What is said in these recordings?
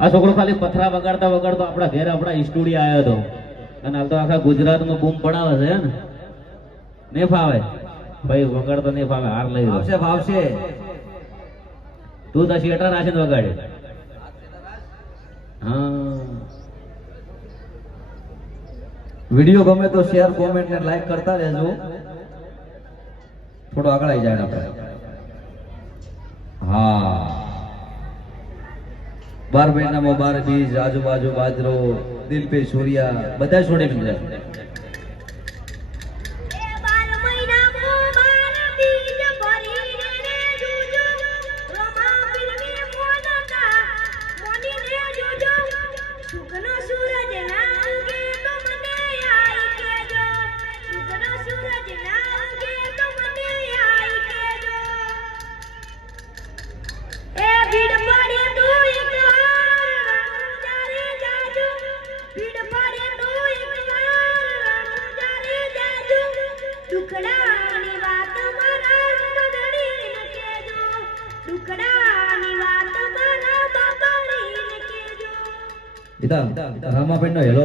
આ છોકરો ખાલી પથરા વગાડતા વગાડતો આપણા ઘેર આપણા સ્ટુડિયો આવ્યો હતો અને હાલ તો આખા ગુજરાતમાં બૂમ પડાવે છે ને? ને ફાવે ભાઈ વગાડતો નહીં ફાવે હાર લઈ આવશે ભાવશે ભાવશે. તું તો શેટર ને વગાડે. હા. વીડિયો ગમે તો શેર કોમેન્ટ ને લાઈક કરતા રહેજો. થોડો આગળ આવી જાય આપણે. બાર મહિનામાં બાર બીજ આજુબાજુ બાજરો દિલ પે સૂર્યા બધા છોડી નીકળ્યા દુખડાની વાત મારા બગડીને કેજો દુખડાની વાત મારા રામાબેન હેલો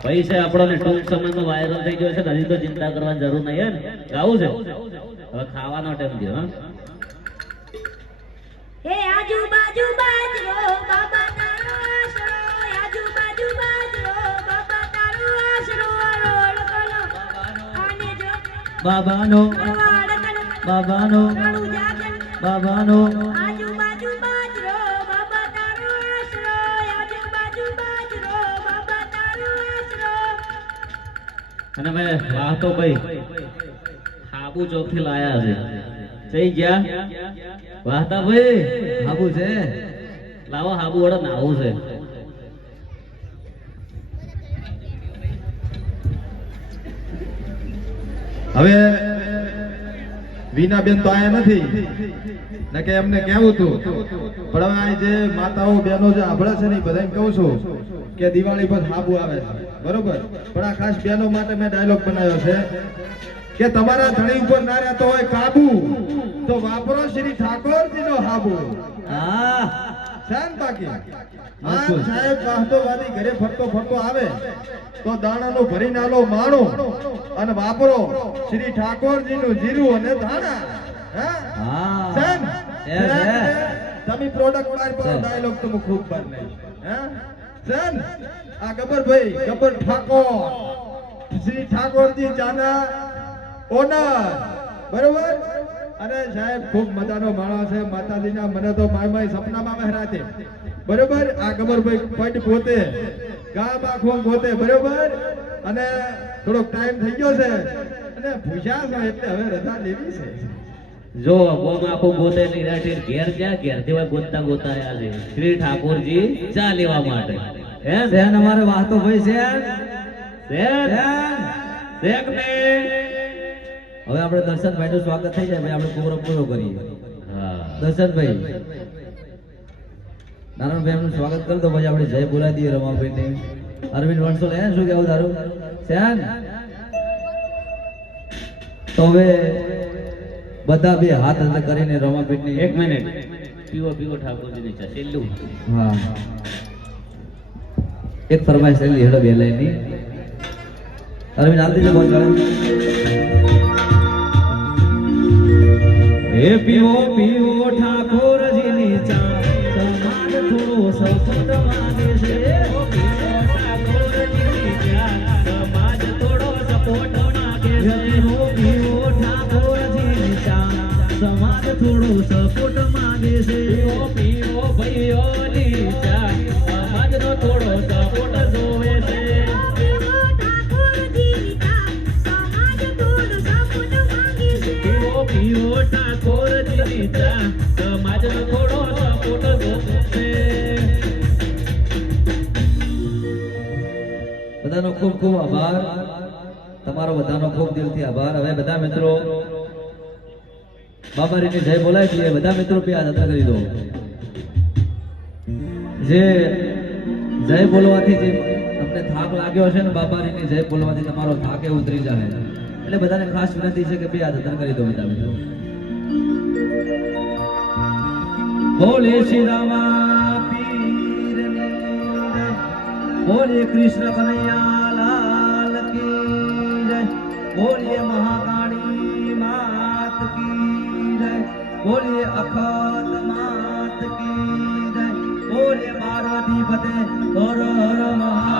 છે આપણને ટૂંક સમયમાં વાયરલ થઈ ગયો છે હજી તો ચિંતા કરવાની જરૂર નહીં હે ને ગાવું છે? હવે ખાવાનો ટાઈમ થયો હા? હે આજુબાજુ બાજરો બાબા તારો આશરો. આજુબાજુ બાજરો બાબા તારો આશરો. રોડ કલો આને જો બાબાનો બાબાનો બાબાનો અને મેં વાહતો ભાઈ હાબુ ચોકથી લાયા છે. જઈ ગયા? વાહતા ભાઈ. હાબુ છે. લાવો હાબુ વડે નાવું છે. હવે વિનાબેન તો આયા નથી. ને કે એમને કેવું હતું. પણ આ જે માતાઓ, બહેનો જે આભળે છે ને બધાને કહું છું કે દિવાળી પર હાબુ આવે છે. બરોબર? પણ આ ખાસ બહેનો માટે મેં ડાયલોગ બનાવ્યો છે કે તમારા ધણી ઉપર ના રહેતો હોય કાબુ, તો વાપરો શ્રી ઠાકોરજીનો હાબુ. હા. શાન બાકી આ સાહેબ વાહતોવાદી ઘરે ફરતો ફરતો આવે. તો દાણાનો ભરી નાલો માણો અને વાપરો. શ્રી ઠાકોરજીનું જીરું અને દાણા હા? શાન. તમે પ્રોડક્ટ બહાર પર ડાયલોગ તો હું ખૂબ બાર નહીં હા? શાન આ ગબર ભાઈ ગબર ઠાકોર. શ્રી ઠાકોરજી ચાના ઓનર. બરોબર? અને સાહેબ ખૂબ મજાનો માણસ છે માતાજીના મને તો માય માય સપનામાં મહેરાતે બરોબર આ ગબરભાઈ પટ પોતે ગામ આખું પોતે બરોબર અને થોડોક ટાઈમ થઈ ગયો છે અને ભૂજા છે એટલે હવે રજા લેવી છે જો બોમ આપો ગોતે ની રાઠી ઘેર જ્યાં ઘેરથી ગોતતા ગોતા આવ્યા છે શ્રી ઠાકોરજી ચા લેવા માટે હે ધ્યાન અમારે વાતો ભાઈ છે ધ્યાન શેઠ ને હવે આપણે દર્શનભાઈ નું સ્વાગત થઈ જાય ભાઈ આપણે પ્રોગ્રામ પૂરો કરીએ. દર્શનભાઈ. નારાયણભાઈ એમનું સ્વાગત કરી દો પછી આપણે જય બોલાવી દઈએ રમાભાઈને. અરવિંદ વણસોલ એને શું કેવું તારું? શ્યામ? તો હવે બધા બે હાથ અંદર કરીને રમાપીઠની એક મિનિટ. પીવો પીવો ઠાકોરજી ની છેલ્લું. હા. એક ફરમાઈશ એલી હેડો બે લાઈનની અરવિંદ આલતી છે પહોંચાડો હે પીઓ પીઓ ઠાકોરજીની ચા. સમાજ થોડો સપોર્ટ માને છે. સમાજ થોડો સપોર્ટ માંગે હે પીવો પીવો ઠાકોરજીની ચા. સમાજ થોડો સપોર્ટ માંગે છે. પીવો પીઓ ભાઈઓની ચા. બધાનો ખૂબ ખૂબ આભાર. તમારો બધાનો ખૂબ દિલથી આભાર. હવે બધા મિત્રો, બાબારીની જય બોલાય છે. બધા મિત્રો પે યાત્રા કરી દો. જે જય બોલવાથી જે તમને થાક લાગ્યો હશે ને બાબારીની જય બોલવાથી તમારો થાક એ ઉતરી જાય એટલે બધાને ખાસ વિનંતી છે કે બે યાત્રા કરી દો બધા મિત્રો. બોલે શ્રી રામા. બોલીએ કૃષ્ણ કનૈયા, લાલ કી જય. બોલે મહાકાળી માત કી જય. બોલે અખત માત કી જય. બોલે પાર્વતી પતે હર હર મહાદેવ